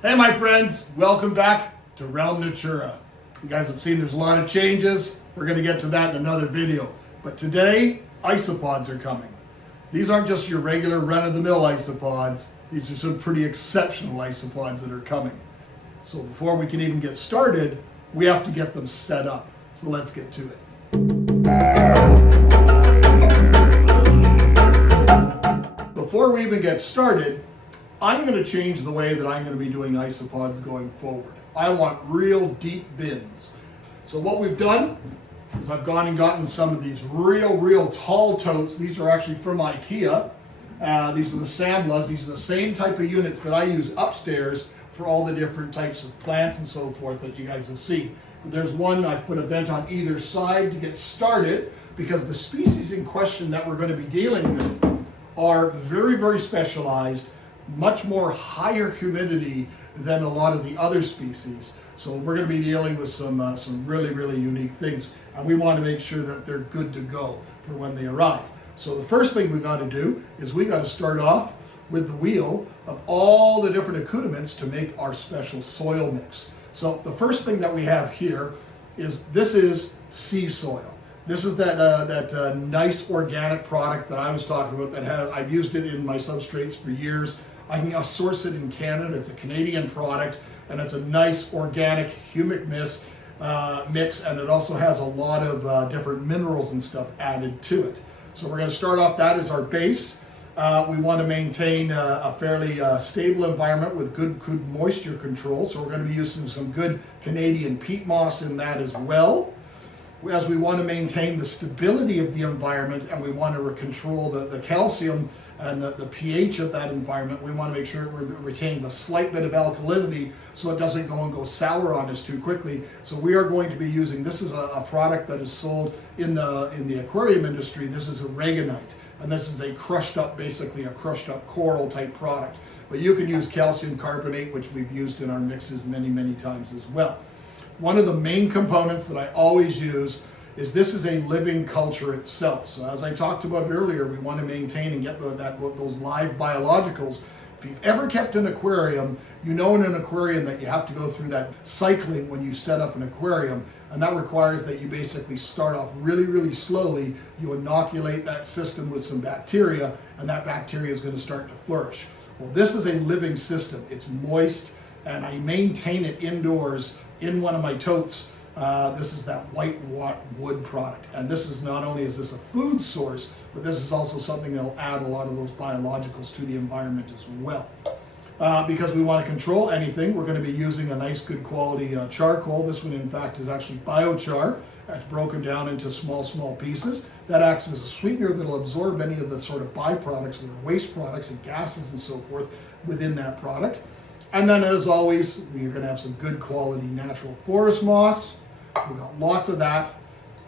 Hey my friends, welcome back to Realm Natura. You guys have seen there's a lot of changes. We're going to get to that in another video. But today, isopods are coming. These aren't just your regular run-of-the-mill isopods. These are some pretty exceptional isopods that are coming. So before we can even get started, we have to get them set up. So let's get to it. Before we even get started, I'm going to change the way that I'm going to be doing isopods going forward. I want real deep bins. So what we've done is I've gone and gotten some of these real tall totes. These are actually from IKEA. These are the Samblas. These are the same type of units that I use upstairs for all the different types of plants and so forth that you guys have seen. There's one I've put a vent on either side to get started because the species in question that we're going to be dealing with are very specialized, much more higher humidity than a lot of the other species. So we're going to be dealing with some really unique things, and we want to make sure that they're good to go for when they arrive. So the first thing we got to do is we got to start off with the wheel of all the different accoutrements to make our special soil mix. So the first thing that we have here is this is sea soil. This is that nice organic product that I was talking about that I've used it in my substrates for years. I can source it in Canada. It's a Canadian product, and it's a nice organic humic mix, and it also has a lot of different minerals and stuff added to it. So we're going to start off that as our base. We want to maintain a fairly stable environment with good moisture control, so we're going to be using some good Canadian peat moss in that as well. As we want to maintain the stability of the environment and we want to control the calcium and the pH of that environment, we want to make sure it retains a slight bit of alkalinity so it doesn't go sour on us too quickly. So we are going to be using, this is a product that is sold in the aquarium industry. This is aragonite, and this is basically a crushed up coral type product. But you can use calcium carbonate, which we've used in our mixes many times as well. One of the main components that I always use is this is a living culture itself. So as I talked about earlier, we want to maintain and get those live biologicals. If you've ever kept an aquarium, you know in an aquarium that you have to go through that cycling when you set up an aquarium, and that requires that you basically start off really slowly. You inoculate that system with some bacteria, and that bacteria is going to start to flourish. Well, this is a living system. It's moist, and I maintain it indoors in one of my totes. This is that white wood product, and this is not only is this a food source, but this is also something that will add a lot of those biologicals to the environment as well. Because we want to control anything, we're going to be using a nice good quality charcoal. This one in fact is actually biochar. That's broken down into small pieces. That acts as a sweetener that will absorb any of the sort of byproducts, the waste products and gases and so forth within that product. And then as always, we're going to have some good quality natural forest moss. We've got lots of that.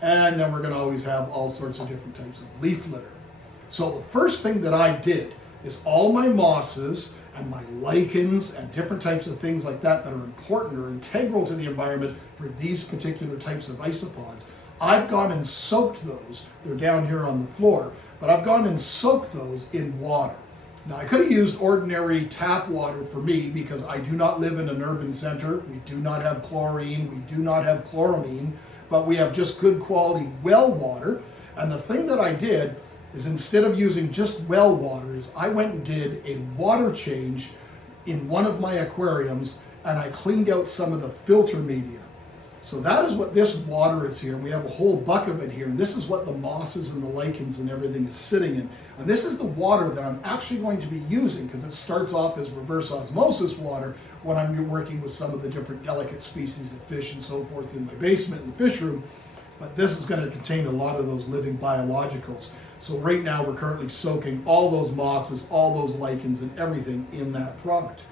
And then we're going to always have all sorts of different types of leaf litter. So the first thing that I did is all my mosses and my lichens and different types of things like that that are important or integral to the environment for these particular types of isopods, I've gone and soaked those. They're down here on the floor, but I've gone and soaked those in water. Now, I could have used ordinary tap water for me because I do not live in an urban center. We do not have chlorine. We do not have chloramine, but we have just good quality well water. And the thing that I did is instead of using just well water is I went and did a water change in one of my aquariums, and I cleaned out some of the filter media. So that is what this water is here. We have a whole bucket of it here, and this is what the mosses and the lichens and everything is sitting in. And this is the water that I'm actually going to be using because it starts off as reverse osmosis water when I'm working with some of the different delicate species of fish and so forth in my basement in the fish room. But this is going to contain a lot of those living biologicals. So right now we're currently soaking all those mosses, all those lichens and everything in that product.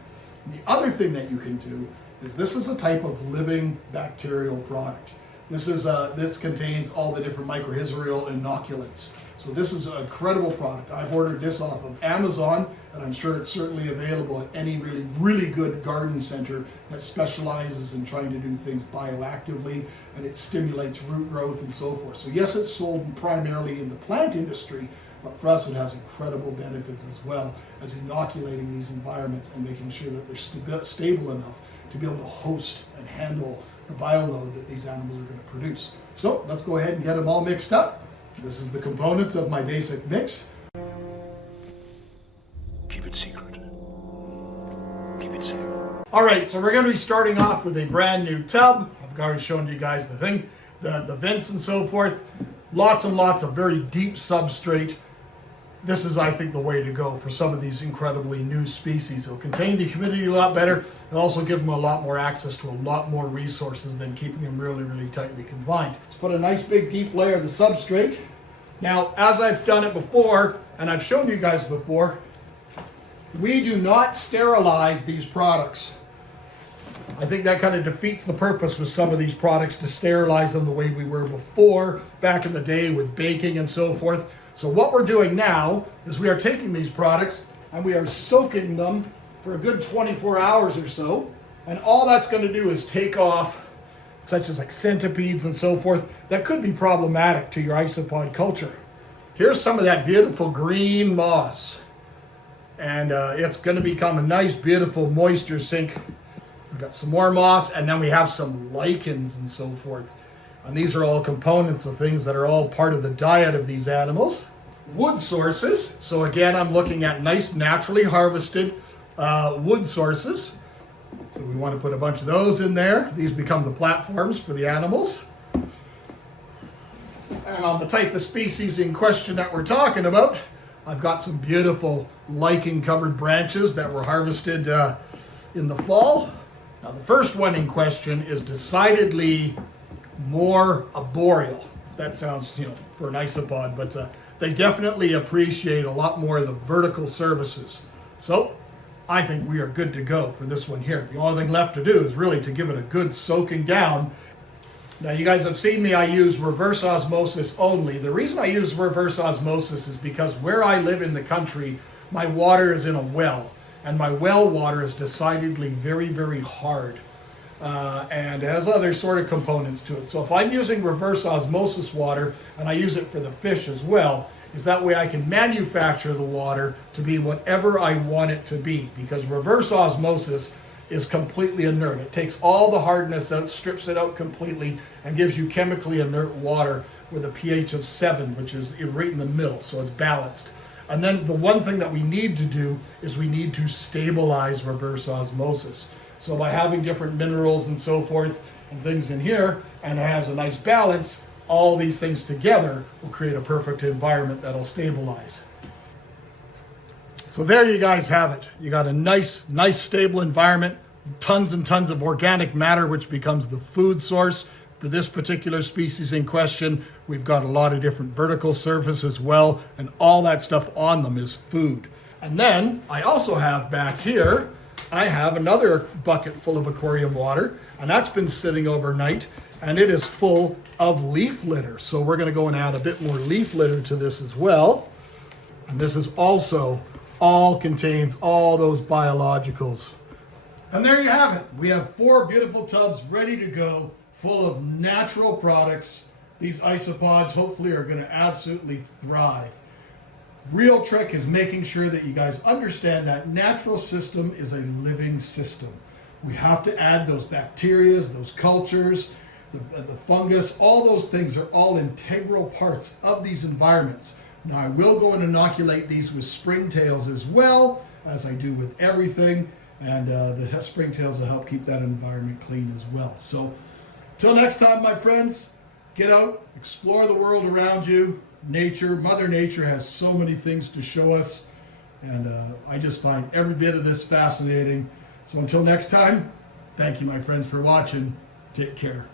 And the other thing that you can do is this is a type of living bacterial product. This contains all the different mycorrhizal inoculants. So this is an incredible product. I've ordered this off of Amazon, and I'm sure it's certainly available at any really good garden center that specializes in trying to do things bioactively, and it stimulates root growth and so forth. So yes, it's sold primarily in the plant industry, But for us, it has incredible benefits as well as inoculating these environments and making sure that they're stable enough to be able to host and handle the bioload that these animals are going to produce. So let's go ahead and get them all mixed up. This is the components of my basic mix. Keep it secret. Keep it safe. All right, so we're going to be starting off with a brand new tub. I've already shown you guys the thing, the vents and so forth. Lots and lots of very deep substrate. This is, I think, the way to go for some of these incredibly new species. It'll contain the humidity a lot better. It'll also give them a lot more access to a lot more resources than keeping them really, really tightly confined. Let's put a nice big deep layer of the substrate. Now, as I've done it before, and I've shown you guys before, we do not sterilize these products. I think that kind of defeats the purpose with some of these products to sterilize them the way we were before, back in the day with baking and so forth. So what we're doing now is we are taking these products and we are soaking them for a good 24 hours or so. And all that's going to do is take off, such as like centipedes and so forth, that could be problematic to your isopod culture. Here's some of that beautiful green moss. And it's going to become a nice, beautiful moisture sink. We've got some more moss, and then we have some lichens and so forth. And these are all components of things that are all part of the diet of these animals. Wood sources. So again, I'm looking at nice, naturally harvested wood sources. So we want to put a bunch of those in there. These become the platforms for the animals. And on the type of species in question that we're talking about, I've got some beautiful lichen-covered branches that were harvested in the fall. Now the first one in question is decidedly more arboreal. That sounds, for an isopod, but they definitely appreciate a lot more of the vertical surfaces. So I think we are good to go for this one here. The only thing left to do is really to give it a good soaking down. Now you guys have seen me, I use reverse osmosis only. The reason I use reverse osmosis is because where I live in the country, my water is in a well. And my well water is decidedly very, very hard. And it has other sort of components to it. So if I'm using reverse osmosis water, and I use it for the fish as well, is that way I can manufacture the water to be whatever I want it to be. Because reverse osmosis is completely inert. It takes all the hardness out, strips it out completely, and gives you chemically inert water with a pH of 7, which is right in the middle, so it's balanced. And then the one thing that we need to do is we need to stabilize reverse osmosis. So by having different minerals and so forth and things in here, and it has a nice balance, all these things together will create a perfect environment that'll stabilize. So there you guys have it. You got a nice stable environment, tons and tons of organic matter, which becomes the food source for this particular species in question. We've got a lot of different vertical surface as well, and all that stuff on them is food. And then I also have back here, I have another bucket full of aquarium water, and that's been sitting overnight, and it is full of leaf litter. So we're going to go and add a bit more leaf litter to this as well. And this is also all contains all those biologicals. And there you have it. We have 4 beautiful tubs ready to go, full of natural products. These isopods hopefully are going to absolutely thrive. Real trick is making sure that you guys understand that natural system is a living system. We have to add those bacteria, those cultures, the fungus, all those things are all integral parts of these environments. Now I will go and inoculate these with springtails as well, as I do with everything, and the springtails will help keep that environment clean as well. So till next time, my friends, get out, explore the world around you. Nature, Mother Nature has so many things to show us, and I just find every bit of this fascinating. So until next time, thank you, my friends, for watching. Take care.